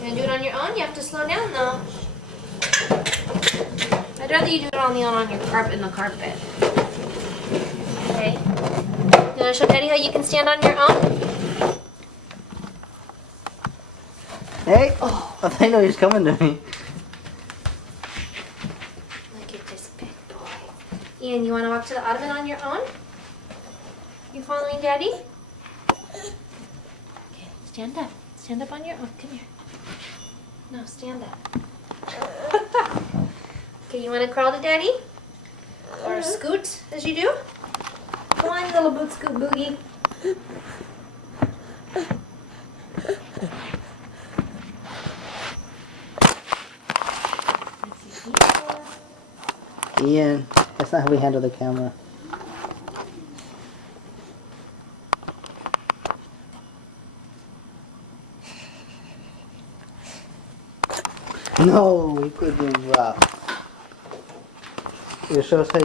You want to do it on your own? You have to slow down though. I'd rather you do it on your carpet in the carpet. Okay. You want to show Daddy how you can stand on your own? Hey! Oh, I think he's coming to me. Look at this big boy. Ian, you want to walk to the ottoman on your own? You following Daddy? Okay, stand up. Stand up on your own. Come here. No, stand up. Okay, you want to crawl to Daddy? Or scoot, as you do? Come on, little boot scoot boogie. Ian, that's not how we handle the camera. No, we could be rough. You show us how